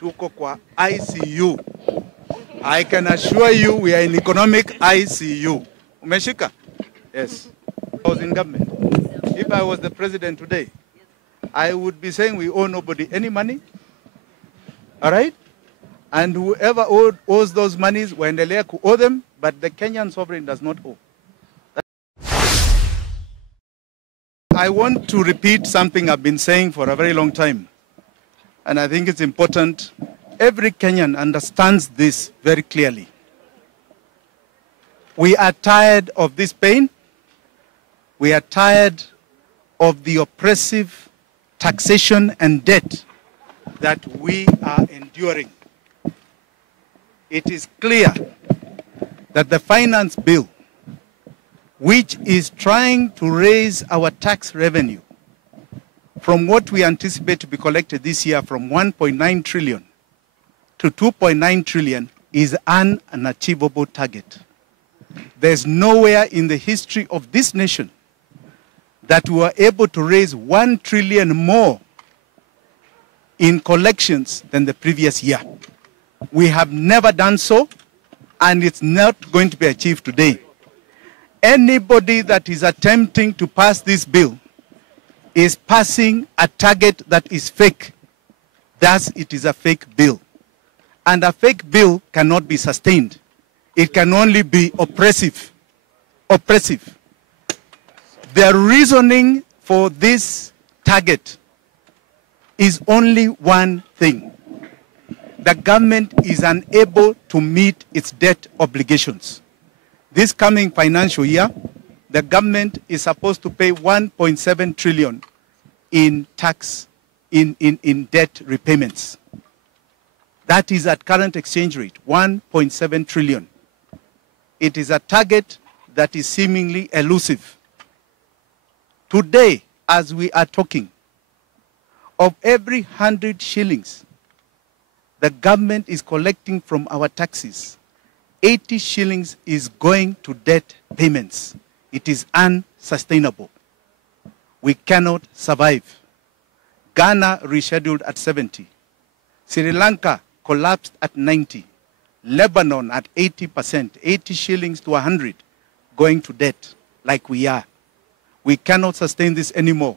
tuko kwa ICU. I can assure you we are in economic ICU. Umeshika? Yes. I was in government. If I was the president today, I would be saying we owe nobody any money. All right? And whoever owes those monies, waendelea ku owe them, but the Kenyan sovereign does not owe. I want to repeat something I've been saying for a very long time. And I think it's important. Every Kenyan understands this very clearly. We are tired of this pain. We are tired of the oppressive taxation and debt that we are enduring. It is clear that the finance bill, which is trying to raise our tax revenue from what we anticipate to be collected this year from 1.9 trillion to 2.9 trillion, is an unachievable target. There's nowhere in the history of this nation that we were able to raise 1 trillion more in collections than the previous year. We have never done so, and it's not going to be achieved today. Anybody that is attempting to pass this bill is passing a target that is fake. Thus, it is a fake bill. And a fake bill cannot be sustained. It can only be oppressive. Oppressive. The reasoning for this target is only one thing. The government is unable to meet its debt obligations. This coming financial year, the government is supposed to pay 1.7 trillion in tax, in debt repayments. That is at current exchange rate, 1.7 trillion. It is a target that is seemingly elusive. Today, as we are talking, of every 100 shillings the government is collecting from our taxes, 80 shillings is going to debt payments. It is unsustainable. We cannot survive. Ghana rescheduled at 70. Sri Lanka collapsed at 90. Lebanon at 80%, 80 shillings to 100 going to debt like we are. We cannot sustain this anymore.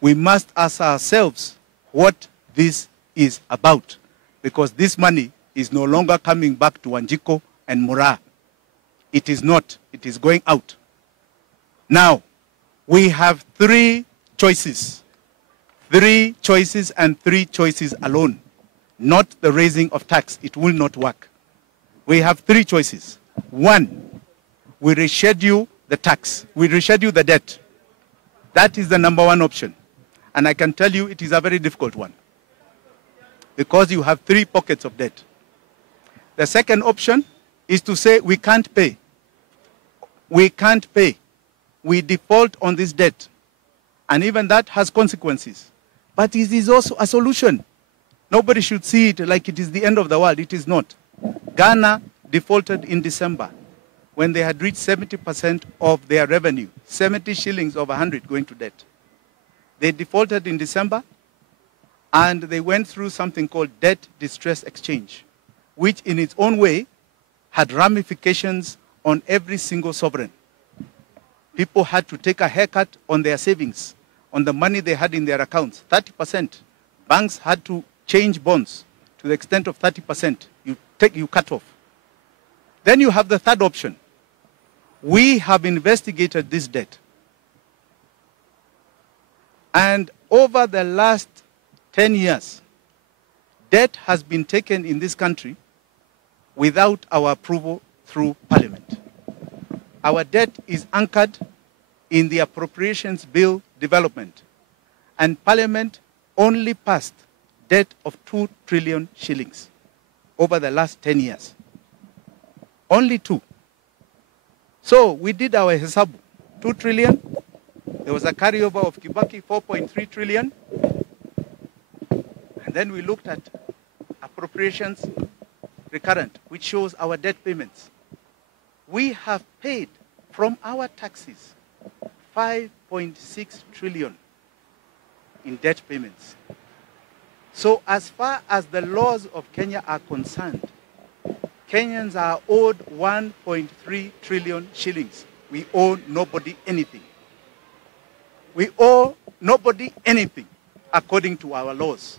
We must ask ourselves what this is about, because this money is no longer coming back to Wanjiko and Mura. It is not. It is going out. Now, we have three choices. Three choices and three choices alone. Not the raising of tax. It will not work. We have three choices. One, we reschedule the tax. We reschedule the debt. That is the number one option. And I can tell you it is a very difficult one, because you have three pockets of debt. The second option is to say we can't pay. We can't pay. We default on this debt. And even that has consequences. But it is also a solution. Nobody should see it like it is the end of the world. It is not. Ghana defaulted in December when they had reached 70% of their revenue, 70 shillings of 100 going to debt. They defaulted in December, and they went through something called debt distress exchange, which in its own way had ramifications on every single sovereign. People had to take a haircut on their savings, on the money they had in their accounts, 30%. Banks had to change bonds to the extent of 30%. You cut off. Then you have the third option. We have investigated this debt. And over the last 10 years, debt has been taken in this country without our approval through Parliament. Our debt is anchored in the appropriations bill development, and Parliament only passed debt of 2 trillion shillings over the last 10 years. Only 2. So we did our hesabu, 2 trillion. There was a carryover of Kibaki, 4.3 trillion. And then we looked at appropriations recurrent, which shows our debt payments. We have paid from our taxes 5.6 trillion in debt payments. So as far as the laws of Kenya are concerned, Kenyans are owed 1.3 trillion shillings. We owe nobody anything. We owe nobody anything according to our laws.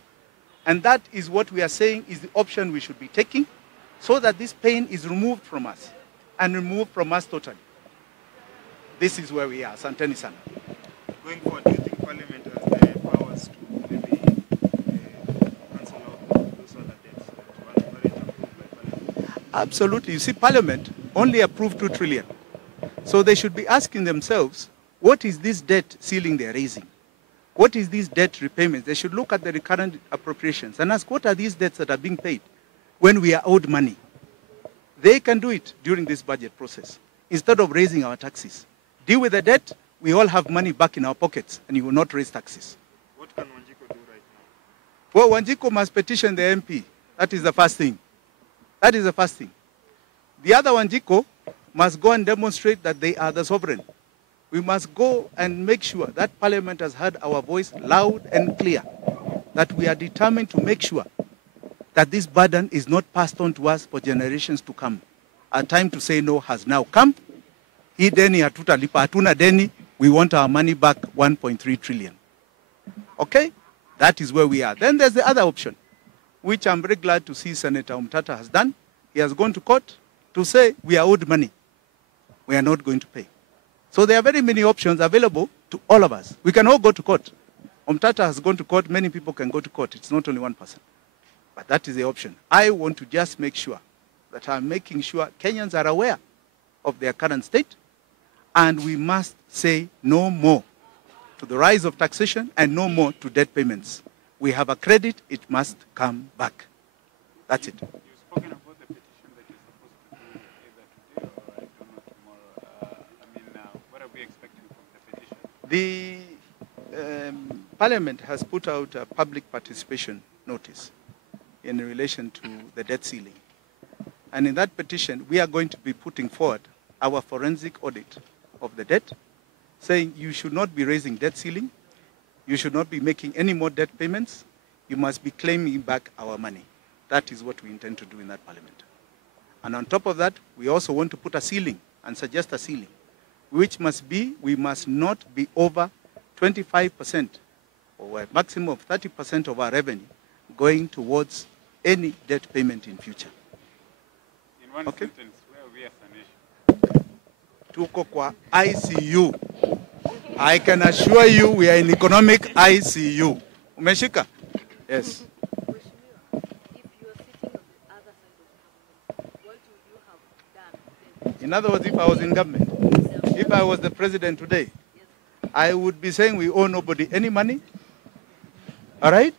And that is what we are saying is the option we should be taking so that this pain is removed from us and removed from us totally. This is where we are. Asanteni sana. Going forward, do you think Parliament has the powers to maybe cancel out those other debts that were already approved by Parliament? Absolutely. You see, Parliament only approved 2 trillion. So they should be asking themselves, what is this debt ceiling they're raising? What is these debt repayments? They should look at the recurrent appropriations and ask, what are these debts that are being paid when we are owed money? They can do it during this budget process instead of raising our taxes. Deal with the debt, we all have money back in our pockets and you will not raise taxes. What can Wanjiko do right now? Well, Wanjiko must petition the MP. That is the first thing. That is the first thing. The other Wanjiko must go and demonstrate that they are the sovereign. We must go and make sure that Parliament has heard our voice loud and clear, that we are determined to make sure that this burden is not passed on to us for generations to come. Our time to say no has now come. Hii deni hatutalipa, hatuna deni, we want our money back, 1.3 trillion. Okay? That is where we are. Then there's the other option, which I'm very glad to see Senator Umtata has done. He has gone to court to say we are owed money. We are not going to pay. So there are very many options available to all of us. We can all go to court. Umtata has gone to court. Many people can go to court. It's not only one person. But that is the option. I want to just make sure that I'm making sure Kenyans are aware of their current state, and we must say no more to the rise of taxation and no more to debt payments. We have a credit. It must come back. That's it. You've spoken about the petition that you're supposed to do either today or I don't know tomorrow. What are we expecting from the petition? The Parliament has put out a public participation notice in relation to the debt ceiling. And in that petition, we are going to be putting forward our forensic audit of the debt, saying you should not be raising debt ceiling, you should not be making any more debt payments, you must be claiming back our money. That is what we intend to do in that Parliament. And on top of that, we also want to put a ceiling and suggest a ceiling, which must be, we must not be over 25% or a maximum of 30% of our revenue going towards any debt payment in future. In one Okay. sentence, where are we as a nation? Tuko kwa ICU. I can assure you we are in economic ICU. Umeshika? Yes. In other words, if I was in government, if I was the president today, I would be saying we owe nobody any money. All right?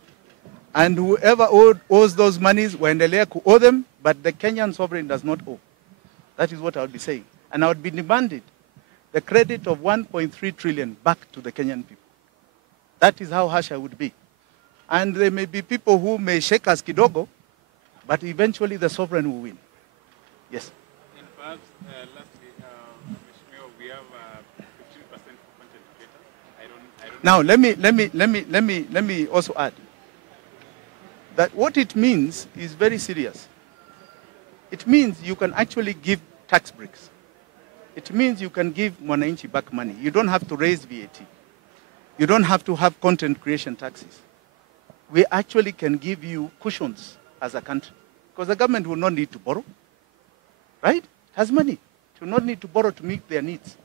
And whoever owes those monies, waendelea ku owe them, but the Kenyan sovereign does not owe. That is what I would be saying. And I would be demanding the credit of 1.3 trillion back to the Kenyan people. That is how harsh I would be. And there may be people who may shake us kidogo, but eventually the sovereign will win. Yes. And perhaps, lastly, Mheshimiwa, we have 15% for content creators. Now, let me also add that what it means is very serious. It means you can actually give tax breaks. It means you can give mwananchi back money. You don't have to raise VAT. You don't have to have content creation taxes. We actually can give you cushions as a country because the government will not need to borrow, right? It has money. It will not need to borrow to meet their needs.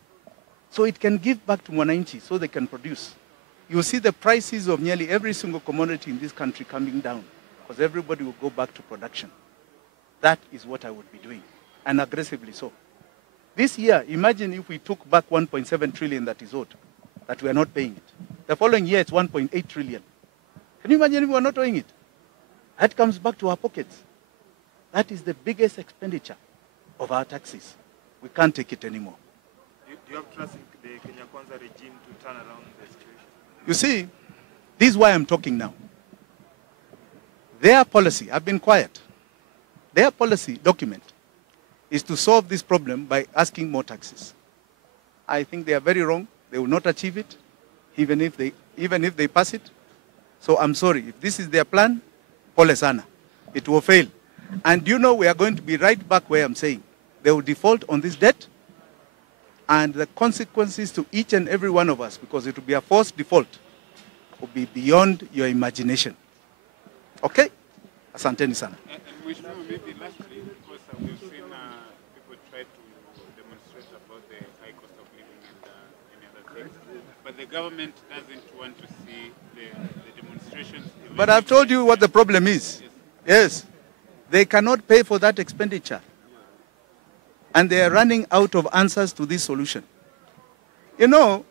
So it can give back to mwananchi so they can produce. You see the prices of nearly every single commodity in this country coming down because everybody will go back to production. That is what I would be doing, and aggressively so. This year, imagine if we took back 1.7 trillion that is owed, that we are not paying it. The following year, it's 1.8 trillion. Can you imagine if we are not owing it? That comes back to our pockets. That is the biggest expenditure of our taxes. We can't take it anymore. Do you have trust in the Kenya Kwanza regime to turn around the situation? You see, this is why I'm talking now. Their policy, I've been quiet. Their policy document is to solve this problem by asking more taxes. I think they are very wrong. They will not achieve it, even if they pass it. So I'm sorry. If this is their plan, pole sana. It will fail. And you know, we are going to be right back where I'm saying. They will default on this debt, and the consequences to each and every one of us, because it will be a forced default, will be beyond your imagination. Okay? Asanteni sana. And Mheshimiwa, maybe lastly, because we've seen people try to demonstrate about the high cost of living and other things, but the government doesn't want to see the demonstrations. But I've told you what the problem is. Yes. They cannot pay for that expenditure. And they are running out of answers to this solution. You know,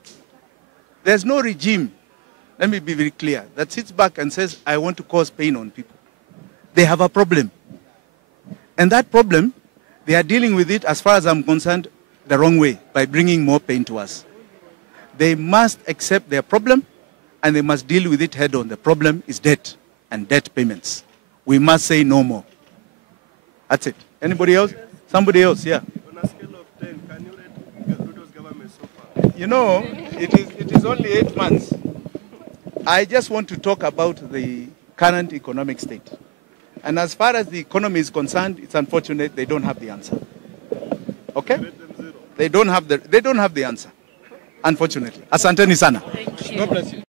there's no regime, let me be very clear, that sits back and says, I want to cause pain on people. They have a problem. And that problem, they are dealing with it, as far as I'm concerned, the wrong way, by bringing more pain to us. They must accept their problem, and they must deal with it head on. The problem is debt and debt payments. We must say no more. That's it. Anybody else? Somebody else, yeah. On a scale of 10, can you rate Ruto's government so far? You know, it is only 8 months. I just want to talk about the current economic state. And as far as the economy is concerned, it's unfortunate they don't have the answer. Okay? Rate them 0. They don't have the answer. Unfortunately. Asanteni sana. Thank you. God bless you.